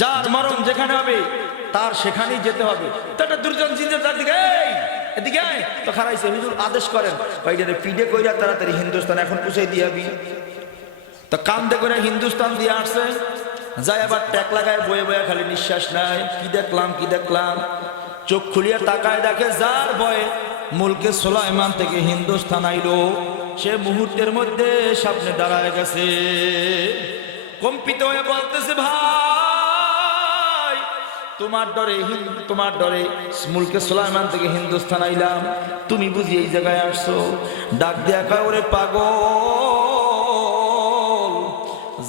যার মরণ যেখানে হবে, তার সেখানেই যেতে হবে। একটা দুর্জন চিন্তা তার দিকে আদেশ করেন। ওইটারে পিডে কইরা তাড়াতাড়ি হিন্দুস্তান এখন পুষাই দিয়াবি তো কান্দে করে হিন্দুস্তান দিয়ে আসছে। যাই আবার ট্যাক লাগায়, বয়ে বয়ে খালি নিঃশ্বাস নাই কি দেখলাম কি দেখলাম? চোখ খুলিয়ে তাকায় দেখে, যার বয়ে মুলকে সোলাইমান থেকে হিন্দুস্তান আইলো। সে মুহূর্তের মধ্যে সামনে দাঁড়ায় গেছে। কম্পিত হয়ে বলতেছে, ভাই তোমার ডরে তোমার ডরে মুলকে সোলাইমান থেকে হিন্দুস্তান আইলাম। তুমি বুঝি এই জায়গায় আসছো। ডাক কয়, ওরে পাগল,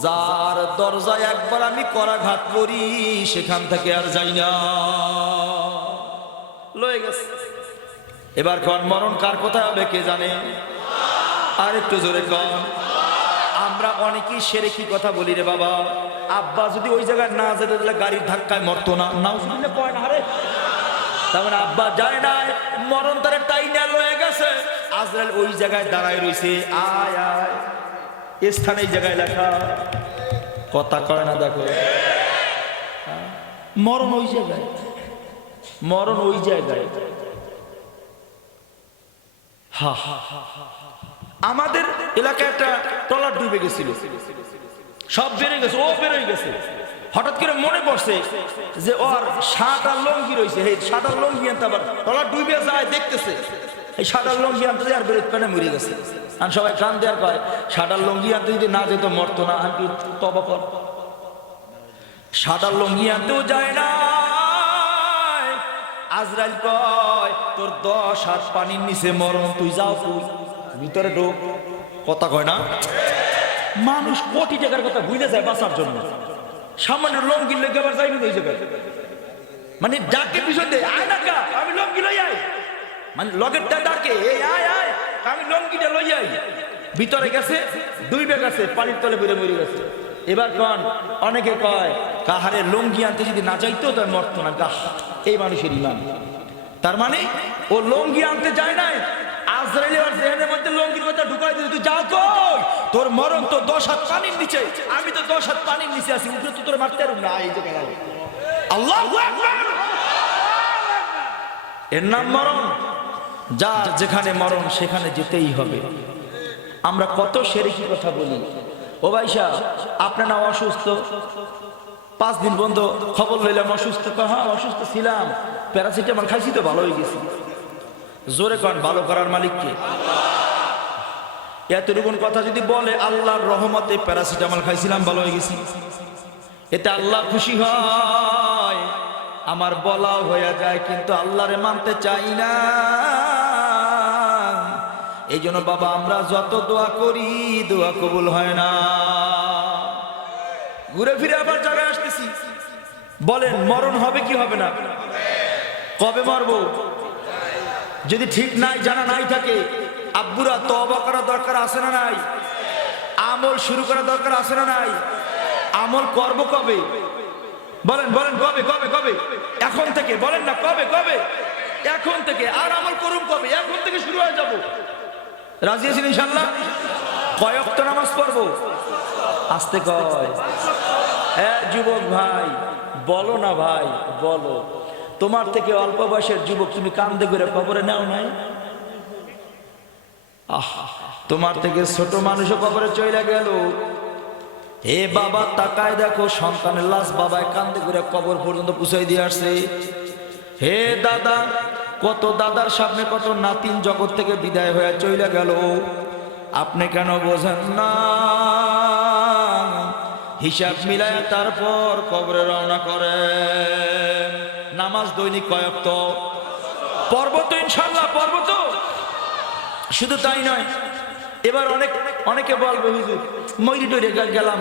যার দরজায় একবার আমি করাঘাত করি, সেখান থেকে আর যাই না। লয়ে গেছে। এবার কন, মরণ কার কোথায় হবে কে জানে? আর একটু জোরে কন। আমরা অনেকেই সেরে কি কথা বলি রে বাবা? আব্বা যদি ওই জায়গায় না যেতে, তাহলে গাড়ির ধাক্কায় মরতো না। নাও শুনলে কয় না রে? তার মানে আব্বা যায় না, মরণ তারে টাইনা লয়ে গেছে। আজরাল ওই জায়গায় দাঁড়ায় রইছে। আয় আয়। স্থানে জায়গায় লেখা। কথা কয় না দেখো? মরণ ওই জায়গায়। মরণ ওই জায়গায়। হা হা হা। আমাদের এলাকায় একটা ট্রলার ডুবে গেছিল সব বেড়ে গেছে, ও বেরোয় গেছে। হঠাৎ করে মনে পড়ছে যে ওর আর লঙ্গি রয়েছে। এই আর লঙ্গি আনতে আবার ট্রলার ডুবে যায়, দেখতেছে। এই আর লঙ্গি আনতে আর বেরোত প্যানে মরে গেছে। আর সবাই কান দেওয়ার কয় আর লঙ্গি আনতে যদি না যেত মরতো না আমি তবা কর। সাদা লঙ্গি আনতেও যায় না। আজরাইল কয়, তোর দশ হাত পানির নিচে মরণ, তুই যাও, তুই। ভিতরে ঢোক কথা কয় না? মানুষ কোটি টাকার কথা ভুলে যায় বাঁচার জন্য। সামান্য লঙ্গি লেগে আবার যাইনি ওই জায়গায় মানে ডাকে পিছন দেয়, আয় না আমি লঙ্গি লই আই। মানে লগেরটা ডাকে এই আয় আয়, আমি লঙ্গিটা লই আই। ভিতরে গেছে, দুই বেগ আছে, পানির তলে বেড়ে মরে গেছে। এবার কন, অনেকে কয়, কাহারে লঙ্গি আনতে যদি না চাইতো তার মরতো না। গাহ, এই মানুষের ইমান। তার মানে ও লঙ্গি আনতে যায় নাই না। যেখানে মরণ, সেখানে যেতেই হবে। আমরা কত সেরেকি কথা বলি। ও ভাই সাহেব আপনারা অসুস্থ? পাঁচ দিন বন্ধ, খবর লইলাম অসুস্থ। হ্যাঁ অসুস্থ ছিলাম। প্যারাসিটামল খাইছি তো, ভালো হয়ে গেছি। জোরে কন, ভালো করার মালিককে এতটুকুন কথা যদি বলে, আল্লাহর রহমতে প্যারাসিটামল খাইছিলাম, ভালো হয়ে গেছি। এতে আল্লাহ খুশি হয়। আমার বলাও হয়ে যায়, কিন্তু আল্লাহরে মানতে চাই না। এই জন্য বাবা, আমরা যত দোয়া করি, দোয়া কবুল হয় না। ঘুরে ফিরে আবার জায়গায় আসতেছি। বলেন, মরণ হবে কি হবে না? কবে মরবো? যদি ঠিক নাই, জানা নাই থাকে, আব্বুরা তবা করা দরকার আছে না নাই? আমল শুরু করা দরকার আছে না নাই? আমল করব কবে? বলেন বলেন, কবে কবে কবে? এখন থেকে, বলেন না, কবে কবে? এখন থেকে, আর আমল করুন কবে? এখন থেকে শুরু হয়ে যাব। রাজি আছেন ইনশাল্লাহ কয়ক্ত নামাজ পড়ব? আসতে কয়। হ্যাঁ যুবক ভাই, বলো না ভাই, বলো। তোমার থেকে অল্প বয়সের যুবক তুমি কান্দে করে কবরে নাও নাই? আহ, তোমার থেকে ছোট মানুষও কবরে চলে গেল। হে বাবা, তাকায় দেখো, সন্তানের লাশ বাবায় কান্দে করে কবর পর্যন্ত পুষাই দিয়ে আসছে। হে দাদা, কত দাদার সামনে কত নাতিন জগৎ থেকে বিদায় হয়ে চলে গেল। আপনি কেন বোঝেন না? হিসাব মিলায় তারপর কবরে রওনা করেন নামাজ দৈনিক কয়েক তো? পর্বত ইনশাল্লাহ পর্বত শুধু তাই নয়, এবার অনেক, অনেকে বলবে, হুজুর ময়ূরি ডরে গেলাম,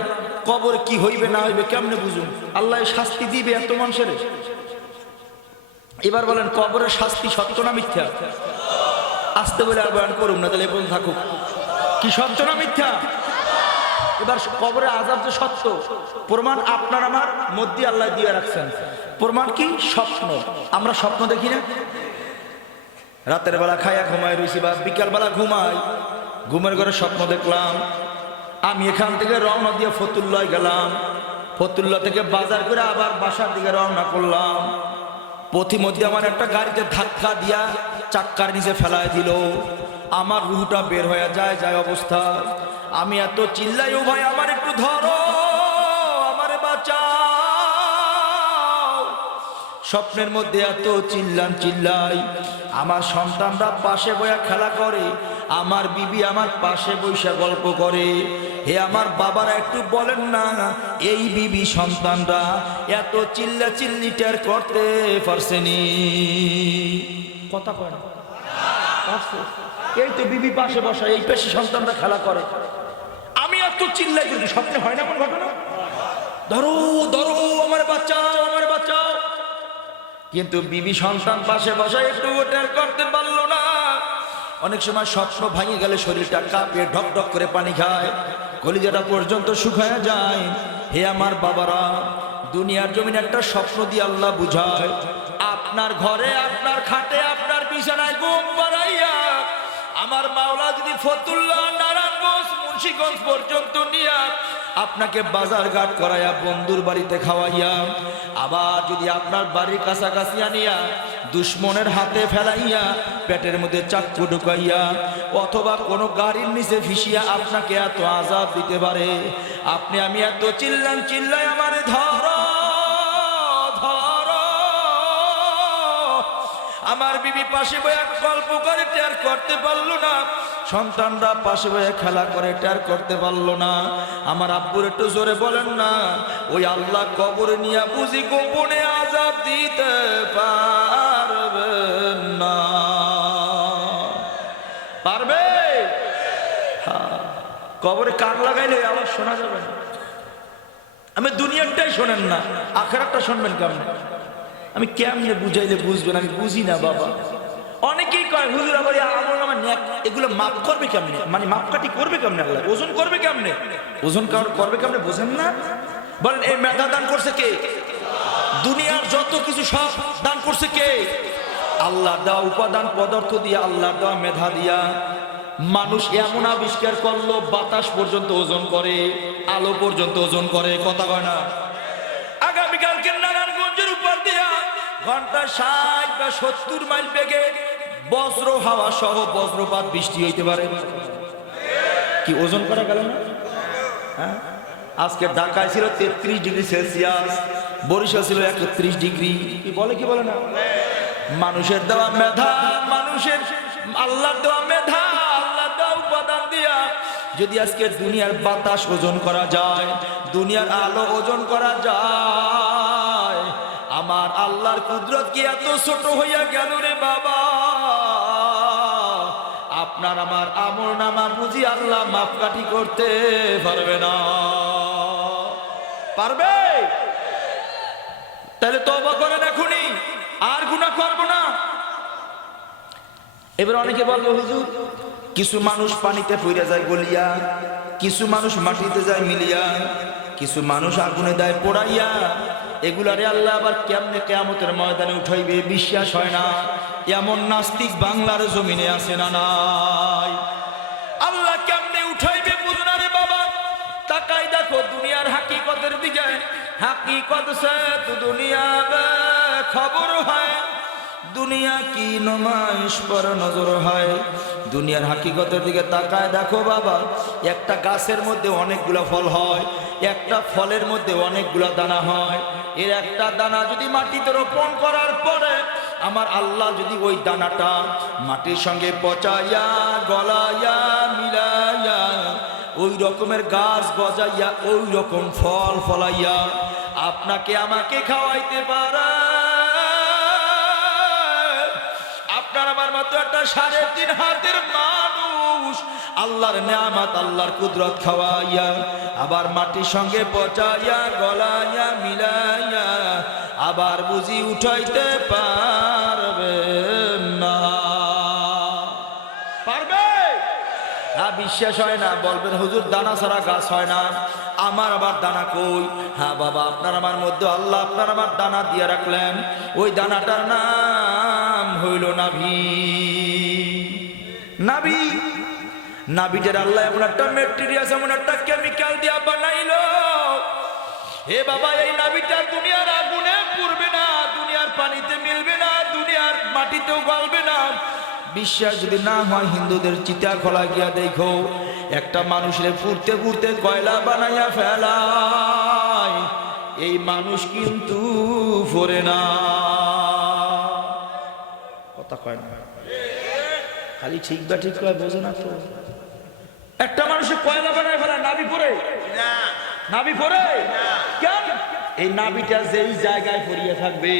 কবর কি হইবে, না হইবে, কেমনে বুঝুন আল্লাহ শাস্তি দিবে এত মানুষের? এবার বলেন, কবরের শাস্তি সত্য না মিথ্যা? আসতে বলে আর বয়ান করুন না, তাহলে বলুন থাকুক। কি সত্য না মিথ্যা? এবার কবরে আজাব যে সত্য, প্রমাণ আপনার আমার মধ্যে আল্লাহ দিয়ে রাখছেন। প্রমাণ কি? স্বপ্ন। আমরা স্বপ্ন দেখি না। রাতের বেলা খাইয়া ঘুমাই রয়েছি বা বিকাল বেলা ঘুমাই, ঘুমের ঘরে স্বপ্ন দেখলাম। আমি এখান থেকে রওনা দিয়ে ফতুল্লায় গেলাম। ফতুল্লা থেকে বাজার করে আবার বাসার দিকে রওনা করলাম। পথিমধ্যে আমার একটা গাড়িতে ধাক্কা দিয়া চাক্কার নিচে ফেলায় দিল। আমার রুহটা বের হয়ে যায় যায় অবস্থা। আমি এত চিল্লাই ও ভাই, আমার একটু ধরো, আমার বাঁচাও। স্বপ্নের মধ্যে এত চিল্লাম চিল্লাই, আমার সন্তানরা পাশে বয়া খেলা করে, আমার বিবি আমার পাশে বৈশা গল্প করে। হে আমার বাবারা, একটু বলেন না, এই বিবি সন্তানরা এত চিল্লা চিল্লি টের করতে পারছেনি কথা কয় না। এই তো বিবি পাশে বসা, এই পেশি সন্তানরা খেলা করে। আমি এত চিল্লাই কিন্তু স্বপ্নে হয় না এমন ঘটনা? ধরো ধরো, আমার বাচ্চাও আমার বাচ্চাও কিন্তু বিবি সন্তান পাশে বসে একটু টের করতে পারল না। অনেক সময় স্বপ্ন ভাঙে গেলে শরীরটা কাঁপে, ঢক ঢক করে পানি খায়। কলিজাটা পর্যন্ত শুকায় যায়। হে আমার বাবারা, দুনিয়ার জমিন একটা স্বপ্ন দিয়ে আল্লাহ বুঝায়। আপনার ঘরে, আপনার খাটে, আপনার বিছানায় ঘুম পাড়াইয়া আমার মাওলা যদি ফতুল্লাহ নারায়ণগঞ্জ, মুন্সিগঞ্জ পর্যন্ত নিয়া আপনাকে বাজার ঘাট করাইয়া বন্ধুর বাড়িতে খাওয়াইয়া, আবার যদি আপনার বাড়ির কাছাকাছি আনিয়া দুশ্মনের হাতে ফেলাইয়া পেটের মধ্যে চাক্কু ঢুকাইয়া, অথবা কোনো গাড়ির নিচে ভিসিয়া আপনাকে এত আজাব দিতে পারে। আপনি আমি এত চিল্লান চিল্লাই আমার ধর। আমার বিবি পাশে বয়ে গল্প করে টের করতে পারল না। সন্তানরা পাশে বয়ে খেলা করে টের করতে পারল না। আমার আব্বুর একটু জোরে বলেন না, ওই আল্লাহ কবর নিয়ে বুঝি গোপনে আজাব দিতে পারবেন না। পারবে? হ্যাঁ। কবরে কান লাগাইলে আবার শোনা যাবে আমি দুনিয়ারটাই শোনেন না, আখেরাতটা শুনবেন কেমন? আমি কেমনে বুঝাইলে বুঝবেন? আমি বুঝি না, বাবা। অনেকেই কয়, হুজুর আবার আমল আমার ন্যাক, এগুলো মাপ করবে কেমনে? মানে মাপকাঠি করবে কেমনে আল্লাহ? ওজন করবে কেমনে? ওজন কর- করবে কেমনে বোঝেন না? বলেন, এই মেধা দান করছে কে? দুনিয়ার যত কিছু সব দান করছে কে? আল্লাহ দেওয়া উপাদান পদার্থ দিয়া, আল্লাহ দেওয়া মেধা দিয়া মানুষ এমন আবিষ্কার করল, বাতাস পর্যন্ত ওজন করে, আলো পর্যন্ত ওজন করে, কথা কয় না? ঘণ্টা ষাট বা সত্তর মাইল বেগে বজ্র হাওয়া সহ বজ্রপাত বৃষ্টি হইতে পারে। কি ওজন করা গেল না? হ্যাঁ? আজকে ঢাকায় ছিল তেত্রিশ ডিগ্রি সেলসিয়াস, বরিশাল ছিল একত্রিশ ডিগ্রি। কি বলে কি বলে না? মানুষের দেওয়া মেধা, মানুষের আল্লাহর দেওয়া মেধা, আল্লাহর দেওয়া উপাদান দিয়া যদি আজকে দুনিয়ার বাতাস ওজন করা যায়, দুনিয়ার আলো ওজন করা যায় আমার আল্লাহর কুদরত কি এত ছোট হইয়া গেল রে বাবা? আপনার আমার আমর নামা বুঝি আল্লাহ মাপকাঠি করতে পারবে না। পারবে? তাহলে তবা করেন এখনই, আর গুণা করব না। এবার অনেকে বলব হুজুর, কিছু মানুষ পানিতে পড়ে যায় গলিয়া, কিছু মানুষ মাটিতে যায় মিলিয়া কিছু মানুষ আগুনে দেয় পোড়াইয়া এগুলারে আল্লাহ আবার কেমনে কেয়ামতের ময়দানে উঠাইবে বিশ্বাস হয় না। এমন নাস্তিক বাংলার জমিনে আছে না নাই। আল্লাহ কেমনে উঠাইবে বুঝনা রে বাবা। তাকাই দেখো দুনিয়ার হাকি হাকিকতের দিকে। হাকিকত সে দুনিয়া খবর হয় দুনিয়া কি নমাইশ পর নজর হয়? দুনিয়ার হাকিকতের দিকে তাকায় দেখো বাবা, একটা গাছের মধ্যে অনেকগুলা ফল হয়, একটা ফলের মধ্যে অনেকগুলা দানা হয়। এর একটা দানা যদি মাটিতে রোপণ করার পরে আমার আল্লাহ যদি ওই দানাটা মাটির সঙ্গে পচাইয়া, গলাইয়া, মিলাইয়া, ওই রকমের গাছ গজাইয়া, ওই রকম ফল ফলাইয়া আপনাকে আমাকে খাওয়াইতে পারা। আমার সাড়ে তিন হাতের মানুষ। আল্লাহর নিয়ামত, আল্লাহর কুদরত খাওয়াইয়া, আবার মাটির সঙ্গে পচাইয়া, গলাইয়া, মিলাইয়া, আবার বুঝি উঠাইতে পারবে বিশ্বাস হয় না, বলবেন, হুজুর, দানা ছাড়া গাছ হয় না। আমার আবার দানা কই? হ্যাঁ বাবা, আপনার আমার মধ্যে আল্লাহ আপনার আমার দানা দিয়ে রাখলেন। ওই দানাটার নাম হইল নাভি। নাভি? নাভিটার আল্লাহ এমন একটা মেটেরিয়াল এমন একটা কেমিক্যাল দিয়া বানাইলো। হে বাবা, এই নাবিটা দুনিয়ার আগুনে পুড়বে না, দুনিয়ার পানিতে মিলবে না, দুনিয়ার মাটিতেও গলবে না। বিশ্বাস যদি না হয় হিন্দুদের চিতা খোলা গিয়া দেখো একটা মানুষের ফুরতে ফুরতে কয়লা বানাইয়া ফেলায়। এই মানুষ কিন্তু ফোরে না কথা কয় না। খালি ঠিক বা ঠিক কয় বোঝে না তো। একটা মানুষের কয়লা বানায় ফেলায়? নাবি পরে? নাবি পরে? কেন? এই নাবিটা যেই জায়গায় পড়িয়ে থাকবে,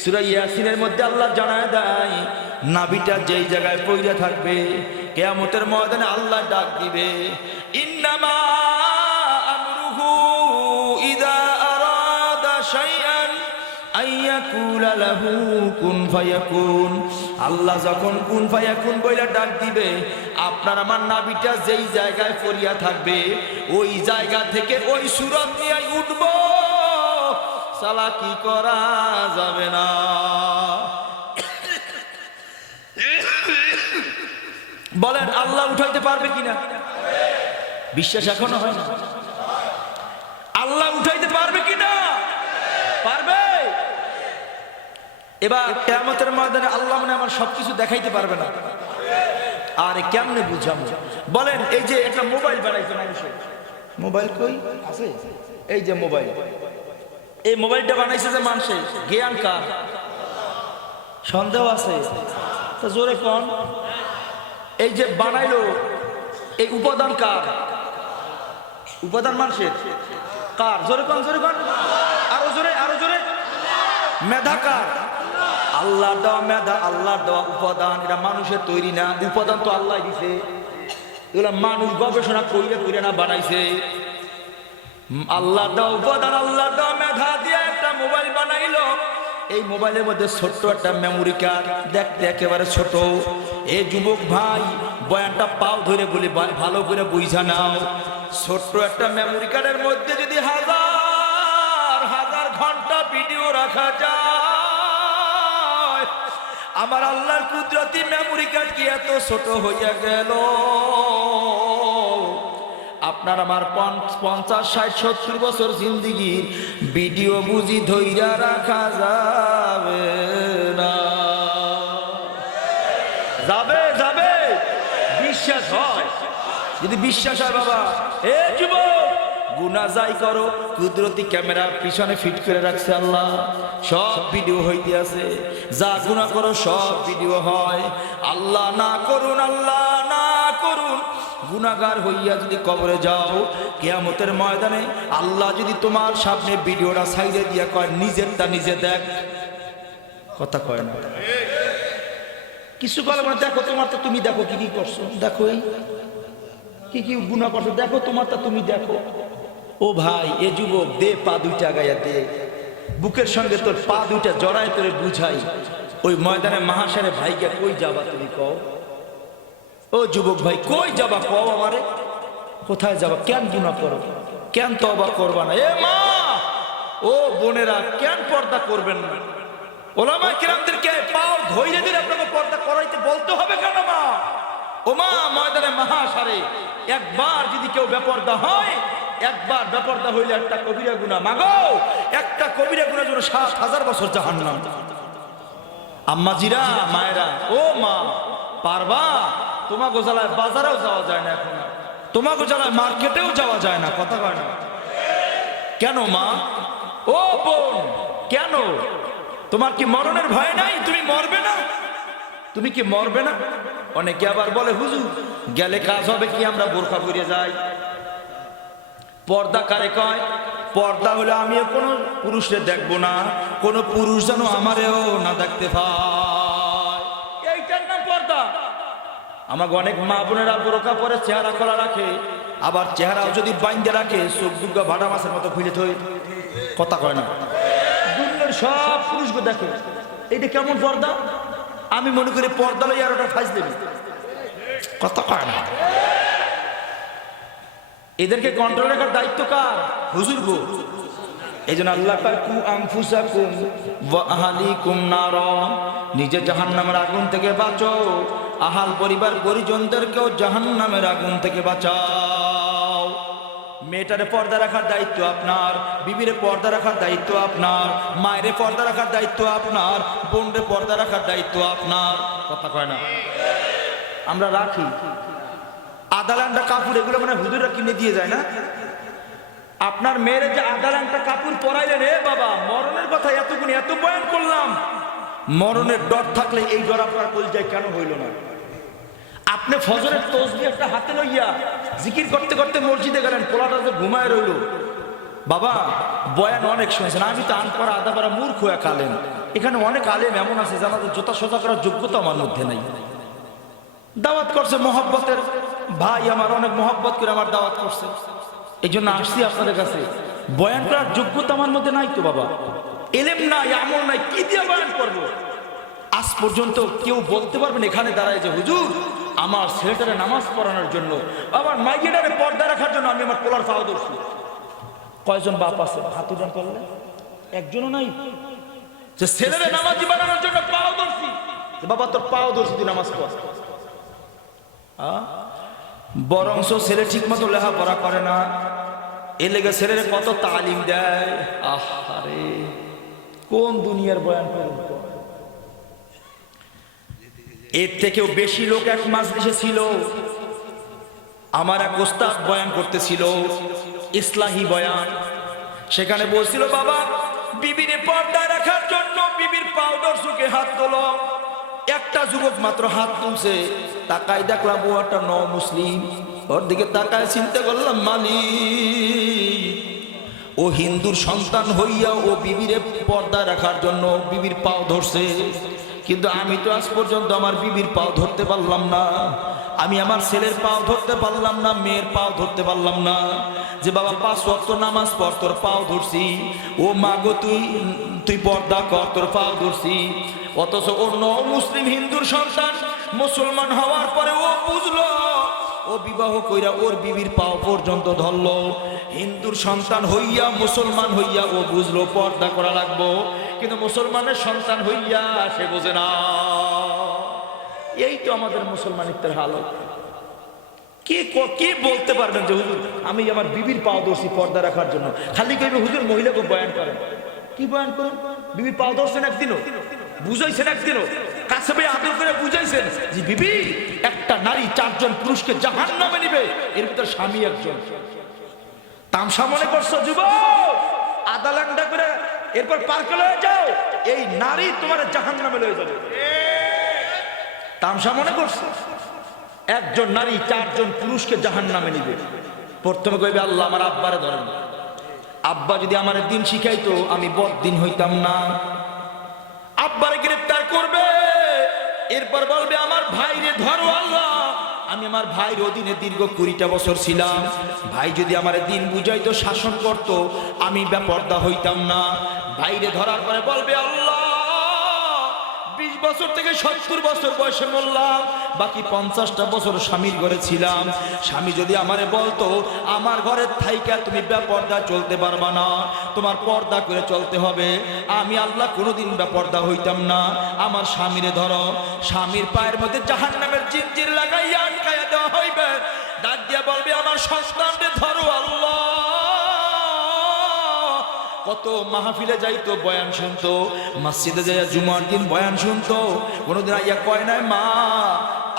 সূরা ইয়াসিনের মধ্যে আল্লাহ জানায় দেয় নাবিটা যেই জায়গায় পড়িয়ে থাকবে, কেয়ামতের ময়দানে আল্লাহ ডাক দিবে, ইন্নামা আমরুহু কুন আল্লাহ যখন কুন বইলা ডাক দিবে, আপনার আমার নাবিটা যেই জায়গায় পড়িয়া থাকবে, ওই জায়গা থেকে ওই সুরত নিয়ে উঠব। সালা কি করা যাবে না? বলেন, আল্লাহ উঠাইতে পারবে কিনা? বিশ্বাস এখনও হয় না। আল্লাহ উঠাইতে পারবে কিনা? পারবে? এবার কেমতের ময়দানে আল্লাহ মানে আমার সবকিছু দেখাইতে পারবে না। আর কেমনে বুঝাম বলেন, এই যে একটা মোবাইল বানাইছে মানুষের। মোবাইল কই? আছে। এই যে মোবাইল। এই মোবাইলটা বানাইছে যে মানুষের জ্ঞান কার? সন্দেহ আছে। তো জোরে কোন। এই যে বানাইলো, এই উপাদান কার? উপাদান মানুষের। কার? জোরে কোন জোরে কোন। আরও জোরে আরও জোরে। মেধা কার? আল্লাহ দেওয়া মেধা, আল্লাহ দেওয়া উপাদান, এটা মানুষের তৈরি না। উপাদান তো আল্লাহ দিছে। এগুলো মানুষ গবেষণা করিয়া করিয়া না বানাইছে। আল্লাহ দেওয়া উপাদান আল্লাহ দেওয়া মেধা দিয়ে একটা মোবাইল বানাইলো। এই মোবাইলের মধ্যে ছোট্ট একটা মেমোরি কার্ড দেখতে একেবারে ছোট। এই যুবক ভাই, বয়ানটা পাও ধরে বলি ভালো করে বুঝা নাও। ছোট্ট একটা মেমোরি কার্ডের মধ্যে যদি হাজার হাজার ঘণ্টা ভিডিও রাখা যায়, আমার আল্লাহর কুদরতি মেমোরি কার্ড কি এত ছোট হইয়া গেল? আপনার আমার পঞ্চ- পঞ্চাশ ষাট সত্তর বছর জিন্দিগির ভিডিও বুঝি ধৈরা রাখা যাবে না। যাবে যাবে। বিশ্বাস হয়। যদি বিশ্বাস হয় বাবা এ যুবক গুনা যাই করো কুদরতি ক্যামেরা পিছনে ফিট করে রাখছে আল্লাহ। সব ভিডিও হইতে আছে। যা গুনাহ করো সব ভিডিও হয়। আল্লাহ না করুন আল্লাহ না করুন। গুনাগার হইয়া যদি কবরে যাও, কেয়ামতের ময়দানে আল্লাহ যদি তোমার সামনে ভিডিওটা সাইডে দিয়া কয়, নিজেরটা নিজে দেখ। কথা কয় না। কিছু বলে মানে দেখো তোমার তো তুমি দেখো, কি কি করছ? দেখো এই। কি কি গুণা করছ? দেখো, তোমারটা তুমি দেখো। ও ভাই, এ যুবক, দে পা দুইটা গায়া দে। বুকের সঙ্গে তোর পা দুইটা জড়ায় তোরে বুঝাই। ওই ময়দানে মহাসারে ভাইকে কই যাবা তুমি কও? ও যুবক ভাই, কই যাবা কও আমারে? কোথায় যাবা? কেন গুণা করো? কেন তবা করবা না? এ মা! ও বোনেরা, কেন পর্দা করবেন না? পাও পর্দা করাইতে বলতে হবে কেন মা? একবার যদি কেউ বেপর্দা হয়, একবার হইলে একটা কবিরা মাগো, একটা কবিরা জন্য সাত হাজার বছর জাহান্নাম। আম্মা জিরা মায়েরা, ও মা, পারবা? তোমা গোজালায় বাজারেও যাওয়া যায় না এখন তোমা গোজালায় মার্কেটেও যাওয়া যায় না, কথা কয় না। কেন মা? ও বোন, কেন? তোমার কি মরণের ভয় নাই? তুমি মরবে না? তুমি কি মরবে না? অনেকে আবার বলে, হুজুর, গেলে কাজ হবে কি? আমরা বোরখা পরে যাই। পর্দা কারে কয়? পর্দা হলে আমিও কোনো পুরুষরে দেখব না। কোনো পুরুষ যেন আমারেও না দেখতে পায়। আমাকে অনেক মা বোনেরা বোরকা পরে চেহারা খোলা রাখে, আবার চেহারাও যদি বাইন্দে রাখে, চোখ দুর্গা ভাড়া মাছের মতো খুলে থই, কথা কয় না। দুনিয়ার সব পুরুষকে দেখে, এইটা কেমন পর্দা? আমি মনে করি পর্দা লই আর ওটা ফাইজ দেবে। কথা কয় না। এদেরকে কন্ট্রোল রাখার দায়িত্ব কার? হুজুর গো এই জন্য আল্লাহ কু আনফুসাকুম ওয়া আহলিকুম নার। নিজে জাহান্নামের আগুন থেকে বাঁচো। আহাল পরিবার পরিজনদেরকেও জাহান্নামের আগুন থেকে বাঁচাও। মেয়েটারে পর্দা রাখার দায়িত্ব আপনার, বিবিরে পর্দা রাখার দায়িত্ব আপনার, মায়েরে পর্দা রাখার দায়িত্ব আপনার, বোনরে পর্দা রাখার দায়িত্ব আপনার। কথা কয় না? আমরা রাখি। আদালানটা কাপড়, এগুলো মানে হুজুরা কিনে দিয়ে যায় না? আপনার মেয়ের যে আদালানটা কাপড় পরাইলেন, এ বাবা, মরণের কথা এতগুনি, এত বয়ান করলাম। মরণের ডর থাকলে এই ডর আপনার কলজায় কেন হইল না? আপনি ফজরের তসবি একটা হাতে লইয়া জিকির করতে করতে মসজিদে গেলেন পোলাটা যে ঘুমায় রইল। বাবা, বয়ান অনেক শুনেছেন, আমি তো আন করা আদা করা মূর্খ এক আলেম। এখানে অনেক আলেম এমন আছে যারা জোতা সোজা করার যোগ্যতা আমার মধ্যে নাই। দাওয়াত করছে মহব্বতের ভাই আমার, অনেক মহব্বত করে আমার দাওয়াত করছে। এই জন্য আসছি আপনাদের কাছে। বয়ান করার যোগ্যতা আমার মধ্যে নাই তো বাবা। এলেম নাই, আমল নাই, কি দিয়ে বয়ান করব? আজ পর্যন্ত কেউ বলতে পারবেন এখানে দাঁড়ায় যে, হুজুর, আমার ছেলেটারে নামাজ পড়ানোর জন্য, আমার মাইয়েটারে পর্দা রাখার জন্য আমি আমার পোলার পাও ধরছি। কয়জন বাপ আছে? হাত উঠান একজনও নাই। যে ছেলেরে নামাজি বানানোর জন্য পাও ধরছি। বাবা, তোর পাও ধরছি, তুই নামাজ পড়। বরংস ছেলে ঠিক মতো লেখাপড়া করে না। এ লেগে ছেলের কত তালিম দেয়। আহারে, কোন দুনিয়ার বয়ান করুন? এর থেকেও বেশি লোক এক মাস দেশে ছিল। আমার এক ওস্তাদ বয়ান করতেছিল, ইসলাহি বয়ান। সেখানে বলছিল, বাবা, বিবির পর্দায় রাখার জন্য বিবির পাউডার সুকে হাত তোলো। একটা যুবক মাত্র হাত তুলছে। তাকাই দেখলাম ও একটা ন মুসলিম। ওর দিকে তাকায় চিন্তা করলাম, মালিক, ও হিন্দুর সন্তান হইয়া ও বিবিরে পর্দা রাখার জন্য বিবির পাও ধরছে। কিন্তু আমি তো আজ পর্যন্ত আমার বিবির পাও ধরতে পারলাম না। আমি আমার ছেলের পাও ধরতে পারলাম না, মেয়ের পাও ধরতে পারলাম না। যে বাবা পাঁচ ওয়াক্ত নামাজ পড়, তোর পাও ধরছি। ও মা গো, তুই তুই পর্দা কর, তোর পাও ধরছি। অথচ অন্য মুসলিম হিন্দুর সন্তান মুসলমান হওয়ার পরে ও বুঝলো, ও বিবাহ কইরা ওর বিবির পাও পর্যন্ত ধরলো। হিন্দুর সন্তান হইয়া, মুসলমান হইয়া ও বুঝলো পর্দা করা লাগবো। কিন্তু মুসলমানের সন্তান হইয়া সে বোঝে না। এই তো আমাদের মুসলমানিত্বের হালত। কে ক- বলতে পারবেন যে, হুজুর, আমি আমার বিবির পাও পর্দা রাখার জন্য খালি কইবে, হুজুর, মহিলাকে বয়ান করেন। কি বয়ান করেন? বিবির পাও দর্শন বুঝাইছেন একদিনও। কাছে আদর করে বুঝাইছেন যে, বিবি, একটা নারী চারজন পুরুষকে জাহান নামে নিবে। এর ভিতর স্বামী একজন। তামসা মনে করছ, যুবক? আদালান্ডা করে এরপর পার্কে লয়ে যাও। এই নারী তোমার জাহান নামে লয়ে যাবে। তামসা মনে করছে? একজন নারী চারজন পুরুষকে জাহান নামে নিবে। প্রথমে কইবে, আল্লাহ আমার আব্বারে ধরেন। আব্বা যদি আমার দিন শিখাইতো, আমি বদ দিন হইতাম না। আব্বারে গ্রেফতার করবে। এরপর বলবে, আমার ভাইরে ধরো আল্লাহ। আমি আমার ভাইয়ের অধীনে দীর্ঘ কুড়িটা বছর ছিলাম। ভাই যদি আমার দিন বুঝাইতো, শাসন করত, আমি ব্যাপারদা হইতাম না। ভাইরে ধরার পরে বলবে, আল্লাহ বিশ বছর থেকে সত্তর বছর বয়সে মরলাম, বাকি পঞ্চাশটা বছর স্বামীর ঘরে ছিলাম। স্বামী যদি আমারে বলতো, আমার ঘরের থাইকা তুমি বেপর্দা চলতে পারবা না, তোমার পর্দা করে চলতে হবে। আমি আল্লাহ কোনোদিন বেপর্দা হইতাম না। আমার স্বামীরে ধরো, স্বামীর পায়ের মধ্যে জাহান নামের জিঞ্জির লাগাইয়া আটকাইয়া দেওয়া হইবে। ডাক দিয়া বলবে, আমার ধরো। কত মাহফিলে যাইতো, বয়ান শুনতো। মসজিদে যাইয়া জুমার দিন বয়ান শুনতো। কোনোদিন আইয়া কয় নাই, মা,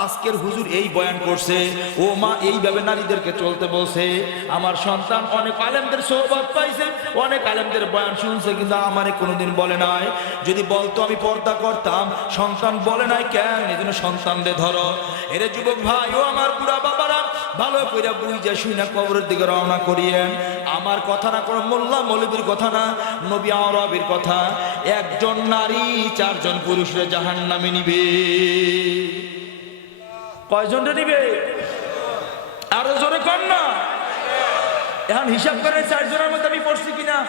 আজকের হুজুর এই বয়ান করছে। ও মা, এইভাবে নারীদেরকে চলতে বলছে। আমার সন্তান অনেক আলেমদের সৌবাদ পাইছে, অনেক আলেমদের বয়ান শুনছে, কিন্তু আমারে কোনোদিন বলে নাই। যদি বলতো আমি পর্দা করতাম, সন্তান বলে নাই কেন? এই জন্য সন্তানদের ধরো। এরে যুবক ভাই, ও আমার বুড়া বাবারা, ভালো করে বুঝে শুনে কবরের দিকে রওনা করিয়েন। আমার কথা না কোনো মোল্লা মৌলবীর কথা না, নবী আরবের কথা। একজন নারী, চারজন পুরুষরে জাহান নামে নিবে। কয়জনটা নিবে? আরও জোরে কর না। এখন হিসাব করে চারজনের মধ্যে আমি পড়ছি কিনা?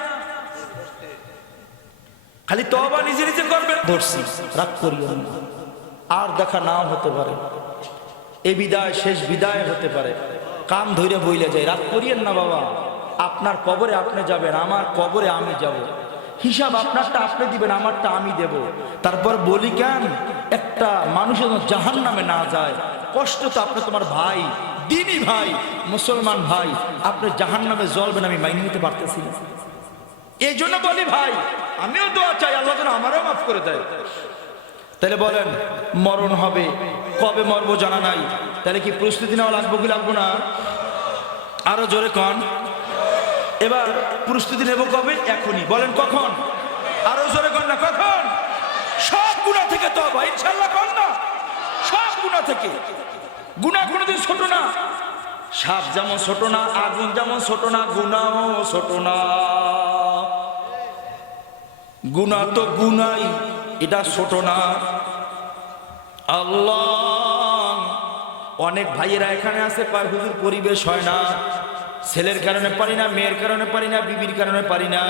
খালি তবা নিজে নিজে করবেন। ধরছি রাগ করিও না। আর দেখা নাও হতে পারে। এ বিদায় শেষ বিদায় হতে পারে। কান ধরে বইলে যায় রাত করিয়েন না বাবা। আপনার কবরে আপনি যাবেন, আমার কবরে আমি যাব। হিসাব আপনারটা আপনি দিবেন, আমারটা আমি দেব। তারপর বলি কেন? একটা মানুষ জাহান নামে না যায়। কষ্ট তো আপনি তোমার ভাই, দিনই ভাই, মুসলমান ভাই। আপনি জাহান নামে জ্বলবেন, আমি মাইনে নিতে পারতেছি না। এই জন্য বলি ভাই, আমিও দোয়া চাই, আল্লাহ যেন আমারও মাফ করে দেয়। তাহলে বলেন, মরণ হবে, কবে মরবো জানা নাই। তাহলে কি প্রস্তুতি নেওয়া লাগবো কি লাগবো না? আরও জোরে কন। এবার প্রস্তুতি নেব কবে? এখনই। বলেন কখন? আরও জোরে কন না, কখন? সব গুণা থেকে তো ইনশাল্লাহ কন না। সব গুণা থেকে। গুণা কোনোদিন ছোট না। সাপ যেমন ছোট না, আগুন যেমন ছোট না, গুণাও ছোট না। গুণা তো গুনাই এটা ছোট না। আল্লাহ! অনেক ভাইয়েরা এখানে আছে কয় হুজুর পরিবেশ হয় না। ছেলের কারণে পারি না, মেয়ের কারণে পারি না, বিবির কারণে পারি না।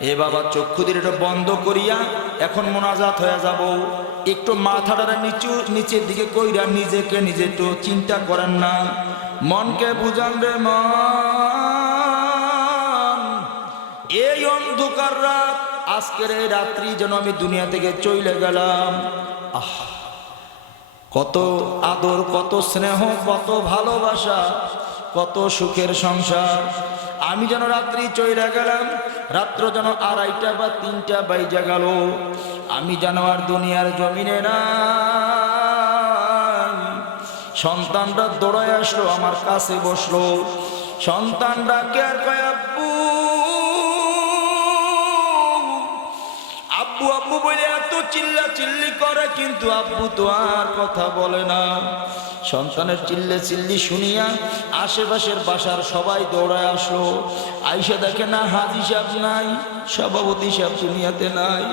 এ বাবা, চক্ষু দিয়ে এটা বন্ধ করিয়া এখন মোনাজাত হয়ে যাব। একটু মাথাটা নিচু, নিচের দিকে কইরা নিজেকে নিজে একটু চিন্তা করেন না। মনকে বুঝান রে মন। এই অন্ধকার রাত, আজকের এই রাত্রি যেন আমি দুনিয়া থেকে চলে গেলাম। আহ, কত আদর, কত স্নেহ, কত ভালোবাসা। কত সুখের সংসার। আমি যেন রাত্রি চইরা গেলাম, রাত্র যেন আড়াইটা বা তিনটা বাইজা গেল। আমি যেন আর দুনিয়ার জমিনে না সন্তানরা দৌড়ায় আসলো, আমার কাছে বসল। সন্তানরা কে আর কয়, আব্বু? আব্বু আব্বু বলে চিল্লা চিল্লি করে, কিন্তু আব্বু তো আর কথা বলে না। সন্তানের চিল্লে চিল্লি শুনিয়া আশেপাশের বাসার সবাই দৌড়ায় আসলো। আইসা দেখে না হাজি সাহেব নাই, সভাপতি সাহেব দুনিয়াতে নাই,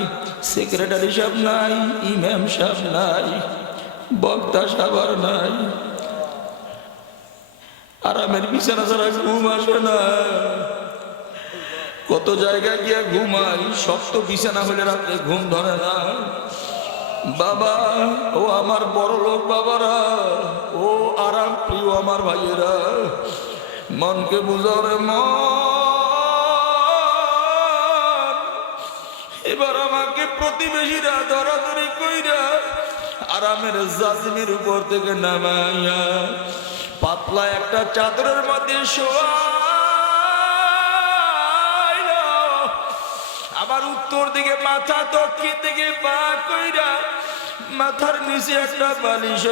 সেক্রেটারি সাহেব নাই, ইমাম সাহেব নাই, বক্তা সাহেব নাই। আরামের বিছানা ছাড়া ঘুম আসে না। কত জায়গায় গিয়ে ঘুমাই, শক্ত বিছানা হলে রাত্রে ঘুম ধরে না। বাবা, ও আমার বড় লোক বাবারা, ও আরাম প্রিয় আমার ভাইয়েরা, মনকে বুঝাও রে এবার আমাকে প্রতিবেশীরা ধরাধরি কইরা আরামের জাজিমের উপর থেকে নামাইয়া, পাতলা একটা চাদরের মধ্যে শোয়া উত্তর দিকে মাথা দক্ষিণ দিকে পা কইরা মাথার নিচে একটা বালিশ